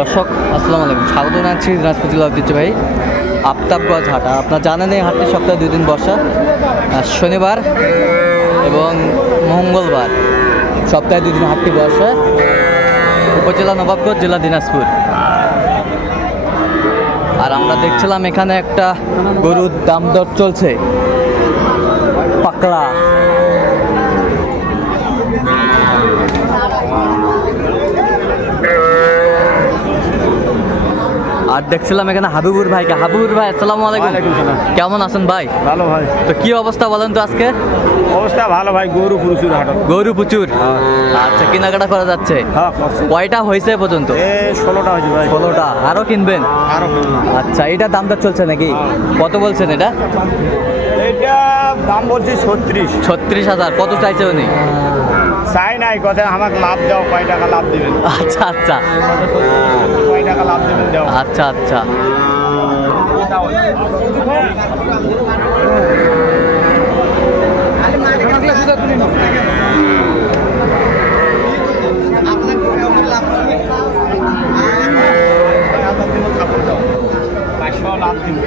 দর্শক, আসসালামু আলাইকুম। স্বাগত জানাচ্ছি জেলা ঐতিহ্যবাহী আফতাবগঞ্জ হাট। আপনার জানেন এই হাটটি সপ্তাহে দুই দিন বসা শনিবার এবং মঙ্গলবার সপ্তাহে দুই দিন হাটটি বসে। উপজেলা নবাবগঞ্জ, জেলা দিনাজপুর। আর আমরা দেখছিলাম এখানে একটা গরুর দাম দর চলছে। পাকড়া দেখছিলাম এখানে হাবিবুর ভাইকে। হাবিবুর ভাই আসসালামু আলাইকুম। কেমন আছেন ভাই? ভালো ভাই। তো কি অবস্থা বলেন তো আজকে? অবস্থা ভালো ভাই গরু প্রচুর হাটত গরু প্রচুর? আচ্ছা কেনাকাটা করা যাচ্ছে? হ্যাঁ কয়টা হয়েছে পর্যন্ত? ষোলোটা হয়েছে ভাই। ষোলোটা। আরও কিনবেন? আরও আচ্ছা এটা দামটা চলছে নাকি? কত বলছেন এটা? এটা দাম বলছি ছত্রিশ। ছত্রিশ হাজার। কত চাইছে উনি? চাই নাই কথা আমাকে লাভ দাও কয় টাকা লাভ দিবেন। আচ্ছা আচ্ছা। কয় টাকা লাভ দিবেন দাও। আচ্ছা আচ্ছা। পাঁচশো লাভ দিবেন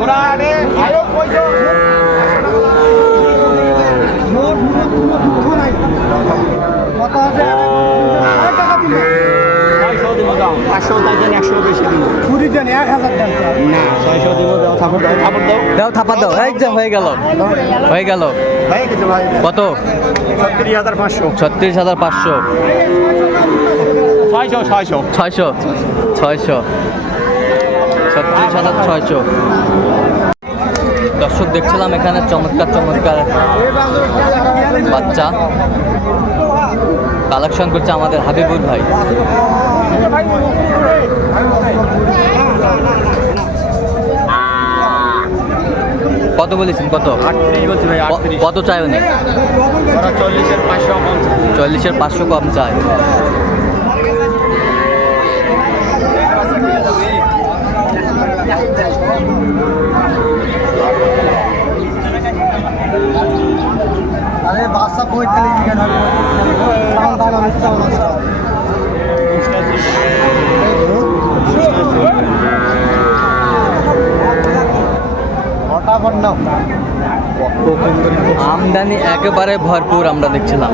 ওরা আরে আয়ো কইছো ছয়শো দিব দাও পাঁচশো চাইছেন একশো বেশি দিব না ছয়শো দিব দাও থাপড় দাও। থাপড় দাও। দাও থাপা দাও। এই যে হয়ে গেল। হয়ে গেল। ভাই। কত? ছত্রিশ হাজার পাঁচশো। ছত্রিশ হাজার পাঁচশো। ছয়শো ছয়শো। ছয়শো ছয়শো। ছত্রিশ হাজার ছয়শো। দর্শক দেখছিলাম এখানে চমৎকার চমৎকার বাচ্চা। কালেকশন করছে আমাদের হাবিবুর ভাই। কত বলেছেন? কত? কত চাই উনি? চল্লিশের পাঁচশো পঞ্চাশ চল্লিশের পাঁচশো কম চায়। আরে বাচ্চা পঁয়তাল্লিশ নাও আমদানি একেবারে ভরপুর আমরা দেখছিলাম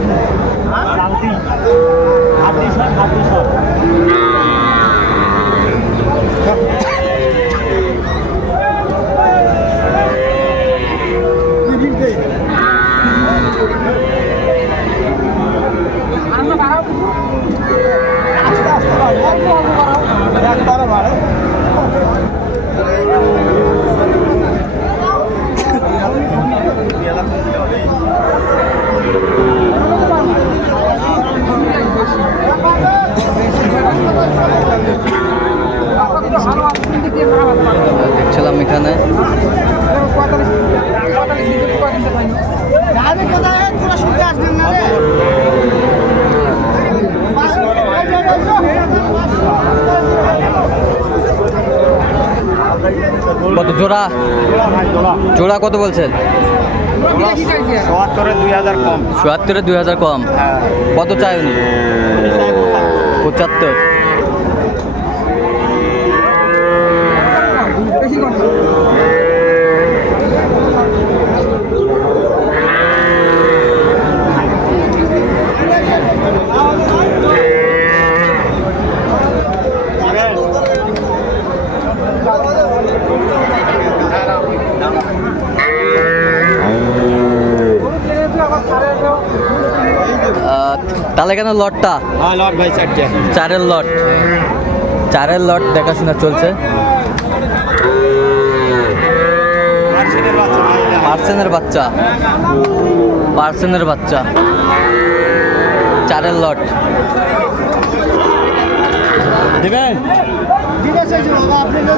এখানে কত জোড়া? জোড়া কত বলছেন? চুয়াত্তরে দুই হাজার কম। হ্যাঁ। কত চাই উনি? পঁচাত্তর। তাহলে কেন লটটা? হ্যাঁ লট ভাই চারটে। চারের লট। চারের লট দেখাশোনা চলছে। পার্সেনের বাচ্চা। পার্সেনের বাচ্চা। চারের লট। দিবেন?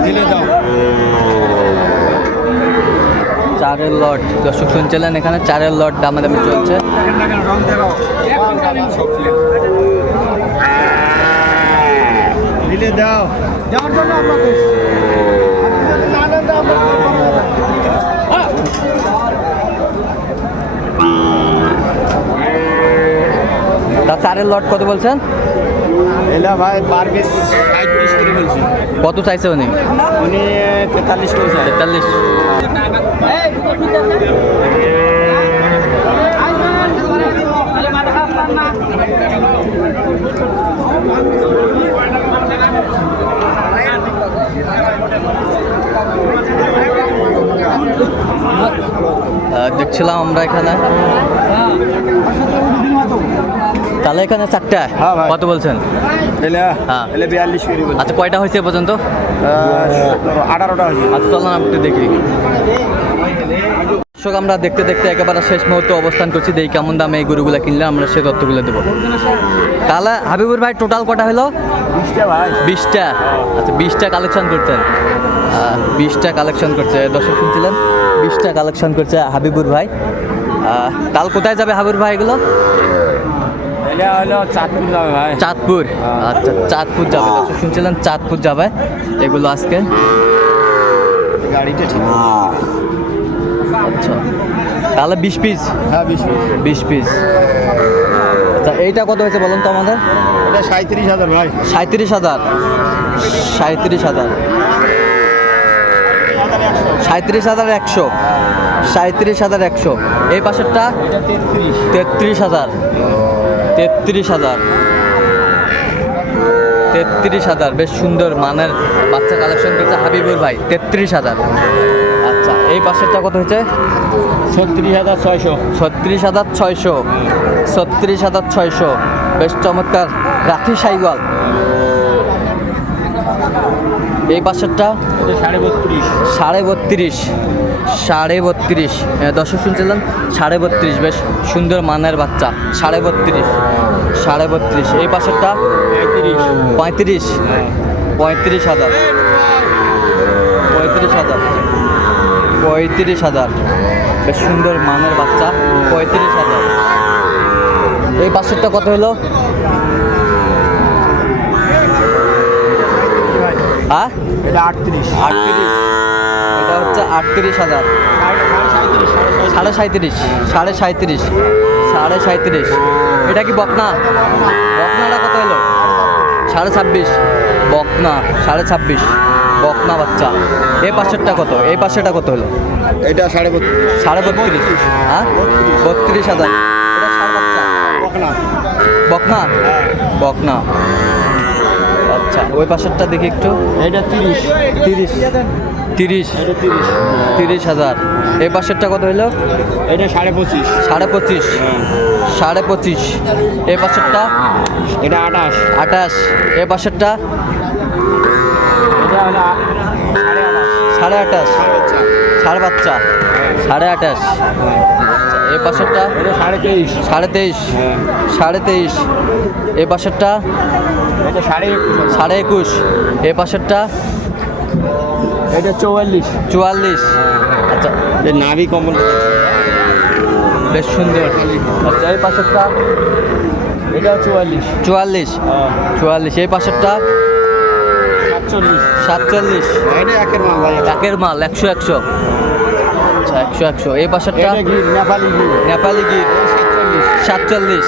দিলে দাও চারের লট। দর্শক শুনছিলেন এখানে চারের লট দামাদামি চলছে। দাও। যাওয়ার জন্য আমরা করছি। আপনি যদি না নেন, তো আমরা কি করব? চারের লট কত বলছেন? এলা ভাই পার পিস কত চাইছে উনি? উনি তেতাল্লিশ তেতাল্লিশ। দেখছিলাম আমরা এখানে। তাহলে এখানে চারটা? হ্যাঁ কত বলছেন? হ্যাঁ। আচ্ছা কয়টা হয়েছে পর্যন্ত? আঠারোটা হয়েছে। আচ্ছা চলুন দেখি। দর্শক আমরা দেখতে দেখতে একেবারে শেষ মুহূর্তে অবস্থান করছি। দেখি কেমন দামে এই গরুগুলো কিনলে আমরা সেই তথ্যগুলো দেবো। তাহলে হাবিবুর ভাই টোটাল কটা হলো? বিশটা আচ্ছা বিশটা কালেকশন করছেন। বিশটা কালেকশন করছে। দর্শক শুনছিলেন বিশটা কালেকশন করছে হাবিবুর ভাই। আহ, কাল কোথায় যাবে হাবিবুর ভাই এগুলো? চাঁদপুর যাবে ভাই। চাঁদপুর? আচ্ছা চাঁদপুর যাবে। দর্শক শুনছিলেন চাঁদপুর যাবে। এগুলো আজকে। গাড়িটা ঠিক। আচ্ছা। তাহলে বিশ পিস? হ্যাঁ বিশ পিস। বিশ পিস। আচ্ছা এইটা কত হয়েছে বলুন তো আমাদের? এটা সাঁত্রিশ হাজার ভাই। সাঁত্রিশ হাজার। সাঁত্রিশ হাজার। সাঁত্রিশ হাজার একশো। সাঁত্রিশ হাজার একশো। এই পাশেরটা? তেত্রিশ হাজার। তেত্রিশ হাজার। তেত্রিশ হাজার বেশ সুন্দর মানের বাচ্চা কালেকশন করছে হাবিবুর ভাই তেত্রিশ হাজার। আচ্ছা এই পাশেরটা কত হয়েছে? ছত্রিশ হাজার ছয়শো। ছত্রিশ হাজার ছয়শো ছত্রিশ হাজার ছয়শো। বেশ চমৎকার রাখি সাইগল। এই পাশেরটা সাড়ে বত্রিশ। সাড়ে বত্রিশ সাড়ে বত্রিশ। এ, দর্শক শুনছিলেন? সাড়ে বত্রিশ বেশ সুন্দর মানের বাচ্চা। সাড়ে বত্রিশ সাড়ে বত্রিশ। এই পাশেরটা পঁয়ত্রিশ। পঁয়ত্রিশ পঁয়ত্রিশ হাজার। পঁয়ত্রিশ হাজার। পঁয়ত্রিশ হাজার। বেশ সুন্দর মানের বাচ্চা। পঁয়ত্রিশ হাজার। এই পাশেরটা কত হলো? হ্যাঁ এটা আটত্রিশ। আটত্রিশ। এটা হচ্ছে আটত্রিশ হাজার। সাড়ে সাঁত্রিশ সাড়ে সাঁত্রিশ সাড়ে সাঁত্রিশ এটা কি বকনা? বকনাটা কত হলো? সাড়ে ছাব্বিশ। বকনা সাড়ে ছাব্বিশ। বকনা বাচ্চা। এই পাশেরটা কত? এই পাশেরটা কত হলো? এটা সাড়ে সাড়ে বত্রিশ। হ্যাঁ বত্রিশ হাজার। এটা ষাড় বাচ্চা। বকনা। বকনা? বকনা। আচ্ছা ওই পাশেরটা দেখি একটু। এটা তিরিশ। তিরিশ। তিরিশ। তিরিশ হাজার। এই পাশেরটা কত হইল? এটা সাড়ে পঁচিশ। সাড়ে পঁচিশ। সাড়ে পঁচিশ। এই পাশেরটা? এটা আঠাশ। আঠাশ। এই পাশেরটা? সাড়ে আঠাশ। সাড়ে বাচ্চা। সাড়ে আঠাশ। এই পাশেরটা? সাড়ে তেইশ। সাড়ে তেইশ। হ্যাঁ। সাড়ে তেইশ। এই পাশেরটা? সাড়ে একুশ সাড়ে একুশ। এই পাশেরটা? এটা চৌয়াল্লিশ। চুয়াল্লিশ। আচ্ছা এটা নাভি কমল বেশ সুন্দর। আচ্ছা এই পাশেরটা? এটা চুয়াল্লিশ। চুয়াল্লিশ। চুয়াল্লিশ। এই পাশেরটা? সাতচল্লিশ। সাতচল্লিশ। এটা একের মাল একের মাল একশো একশো। আচ্ছা একশো একশো। এই পাশেরটা? নেপালি গির নেপালি গির সাতচল্লিশ।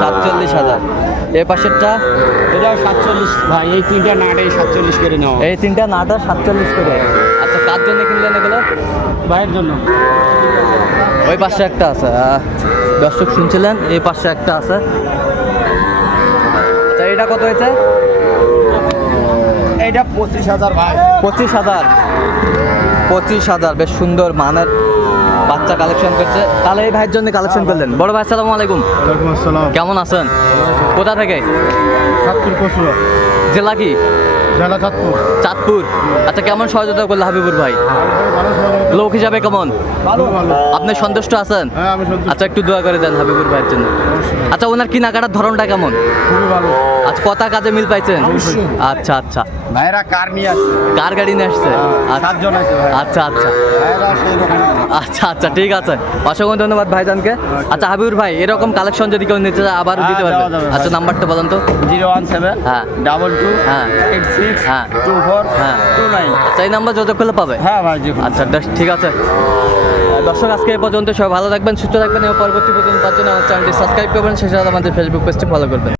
সাতচল্লিশ হাজার। এই পাশেরটা? এটাও সাতচল্লিশ। ভাই এই তিনটা নাটাই সাতচল্লিশ করে নেওয়া। এই তিনটা নাটা সাতচল্লিশ করে। আচ্ছা কার জন্য কিনলেন এগুলো? ভাইয়ের জন্য। ওই পাশে একটা আছে। দর্শক শুনছিলেন এই পাশে একটা আছে। আচ্ছা এটা কত হয়েছে? এটা পঁচিশ হাজার ভাই। পঁচিশ হাজার। পঁচিশ হাজার বেশ সুন্দর মানের বাচ্চা কালেকশন করছে। তাহলে এই ভাইয়ের জন্য কালেকশন করলেন। বড় ভাই আসসালামু আলাইকুম। আসসালাম। কেমন আছেন? কোথা থেকে? জেলা কি? জেলা চাঁদপুর। চাঁদপুর। আচ্ছা কেমন সহযোগিতা করলে হাবিবুর ভাই? লোক হিসাবে কেমন? আপনি সন্তুষ্ট আছেন? হ্যাঁ আচ্ছা একটু দোয়া করে দেন হাবিবুর ভাইয়ের জন্য। আচ্ছা ওনার কেনাকাটার ধরনটা কেমন? আচ্ছা কথা কাজে মিল পাইছেন? আচ্ছা আচ্ছা। ভাইরা কার নিয়ে আসছে? কার গাড়ি নিয়ে আসছে? আচ্ছা। আছে আচ্ছা আচ্ছা। দোকানে আচ্ছা আচ্ছা ঠিক আছে। অসংখ্য ধন্যবাদ ভাইজানকে। আচ্ছা। হাবিবুর ভাই এরকম কালেকশন যদি কেউ নিতে চায় আবারও হ্যাঁ, দিতে যাবে, আচ্ছা নাম্বারটা বলেন তো। জিরো ওয়ান সেভেন হ্যাঁ। ডাবল টু হ্যাঁ। এইট সিক্স হ্যাঁ। টু ফোর হ্যাঁ। Two nine. আচ্ছা এই নাম্বার যোগাযোগ করলে পাবে? হ্যাঁ ভাই আচ্ছা বেশ ঠিক আছে। দর্শক, আজকে এই পর্যন্ত সব ভালো থাকবেন, সুস্থ থাকবেন এবং পরবর্তী পর্যন্ত তার জন্য আমার চ্যানেলটি সাবস্ক্রাইব করবেন সেই সাথে আমাদের ফেসবুক পেজটি ফলো করবেন।